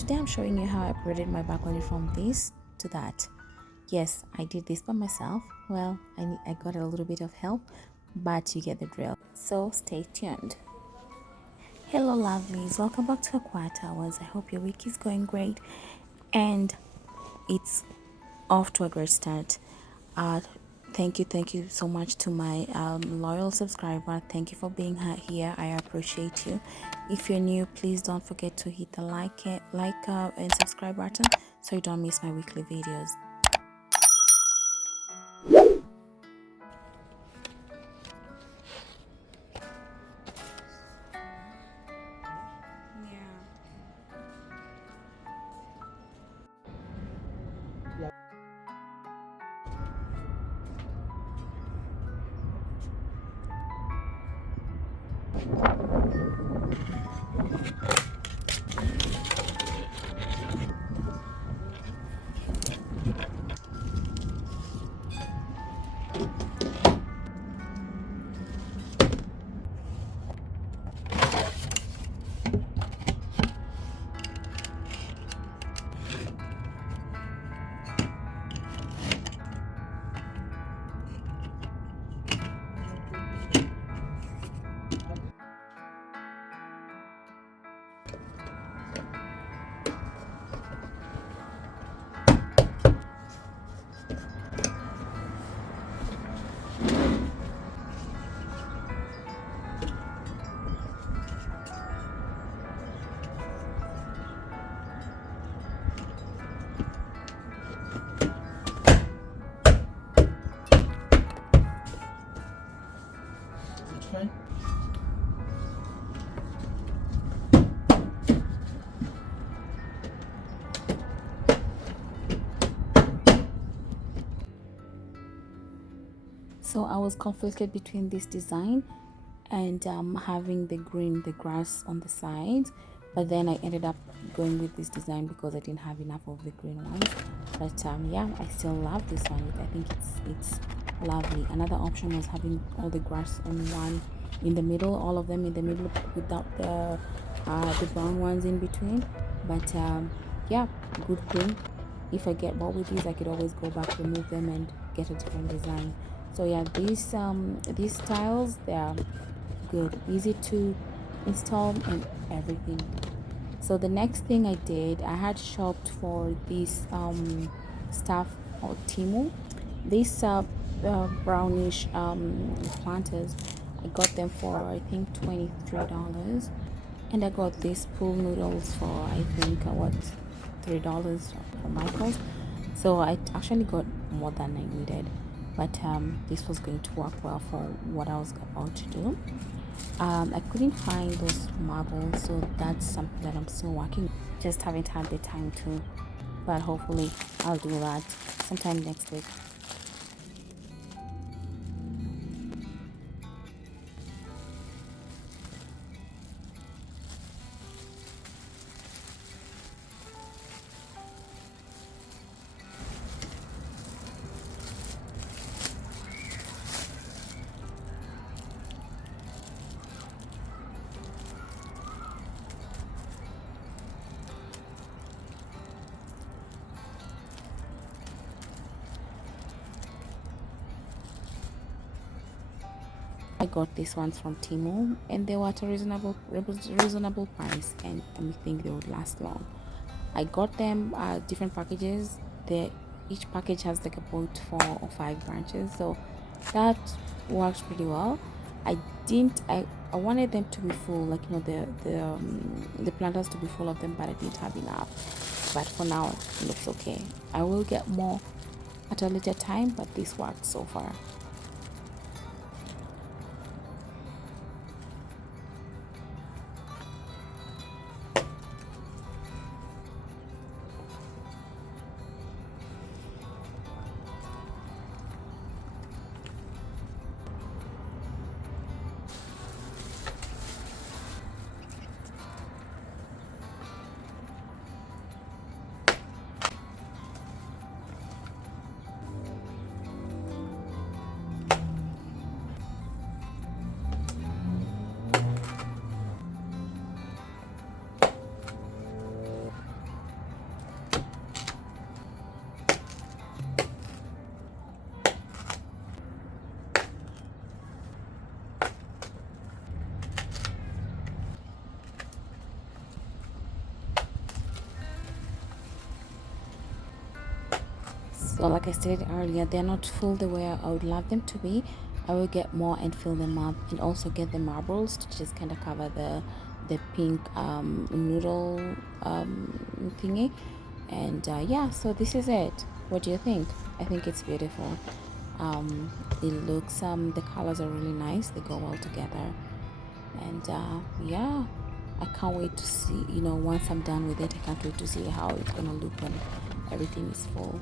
today I'm showing you how I upgraded my balcony from this to that. Yes, I did this by myself. Well, I got a little bit of help, but you get the drill. So stay tuned. Hello lovelies, welcome back to Quiet Hours. I hope your week is going great and it's off to a great start. Thank you so much to my loyal subscriber. Thank you for being here. I appreciate you. If you're new, please don't forget to hit the like and subscribe button so you don't miss my weekly videos. So I was conflicted between this design and having the grass on the sides, but then I ended up going with this design because I didn't have enough of the green ones. But yeah, I still love this one. I think it's lovely. Another option was having all the grass on one in the middle, all of them in the middle without the brown ones in between. But yeah, good thing. If I get bored with these, I could always go back, remove them, and get a different design. So yeah, these tiles, they are good, easy to install and everything. So the next thing I did, I had shopped for this stuff or Temu. These brownish planters, I got them for I think $23, and I got these pool noodles for I think what $3 for my cost. So I actually got more than I needed, but this was going to work well for what I was about to do. I couldn't find those marbles, so that's something that I'm still working. Just haven't had the time to, but hopefully I'll do that sometime next week. I got these ones from Temu and they were at a reasonable price, and I think they would last long. I got them different packages. Each package has like about 4 or 5 branches, so that works pretty well. I wanted them to be full, like the planters to be full of them, but I didn't have enough. But for now it looks okay. I will get more at a later time, but this worked so far. So like I stated earlier, they're not full the way I would love them to be. I will get more and fill them up, and also get the marbles to just kind of cover the pink noodle thingy. And yeah, so this is it. What do you think? I think it's beautiful. It looks the colors are really nice, they go well together. And yeah, I can't wait to see, once I'm done with it, I can't wait to see how it's gonna look when everything is full.